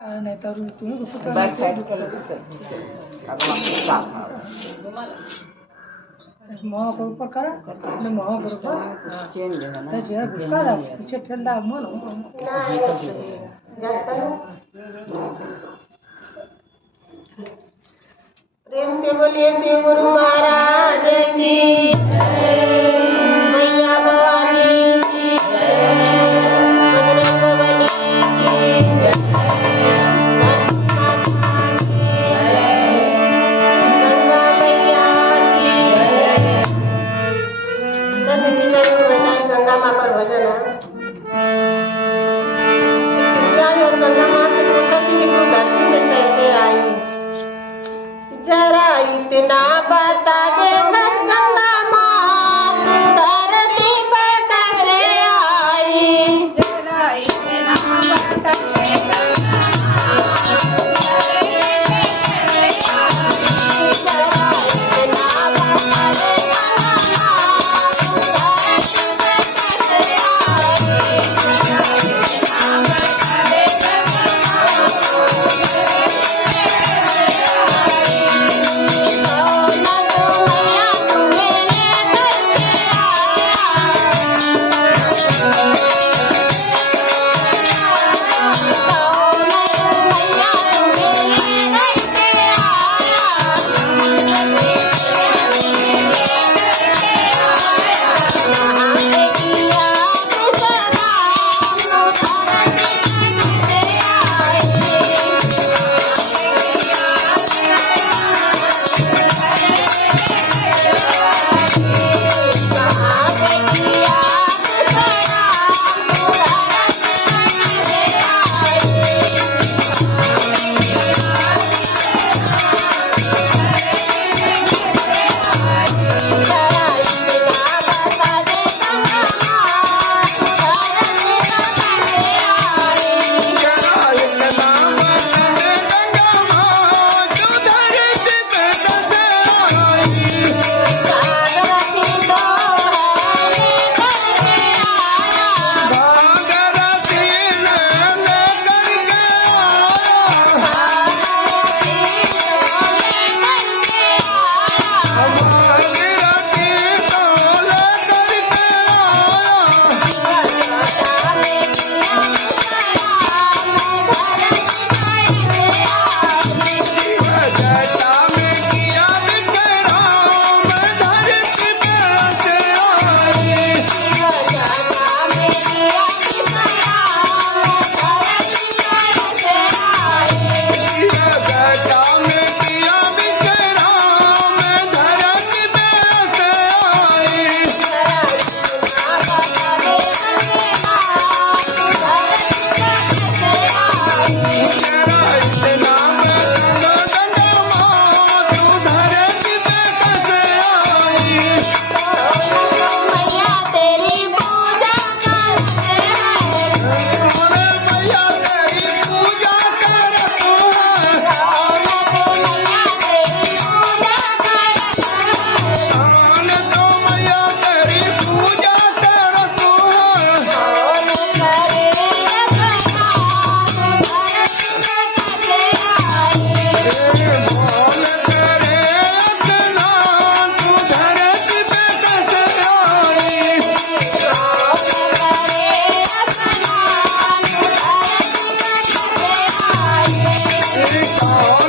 नहीं तो तुम्हें कुछ तो बैक साइड कर अगर आप मोह के ऊपर करा ने मोह के ऊपर चेंज है ना तो ये घुसका दा पीछे ठेलदा मन प्रेम से बोलिए श्री गुरु महाराज की मैया भवानी की बजरंग बली की गंगा मैया की गंगा माँ पर भजन है। एक शिष्य आई और गंगा माँ से पूछा कि तू धरती में कैसे आई, जरा इतना बता दे गंगा माँ तू धरती पे कैसे आई, जरा इतना बता दे Oh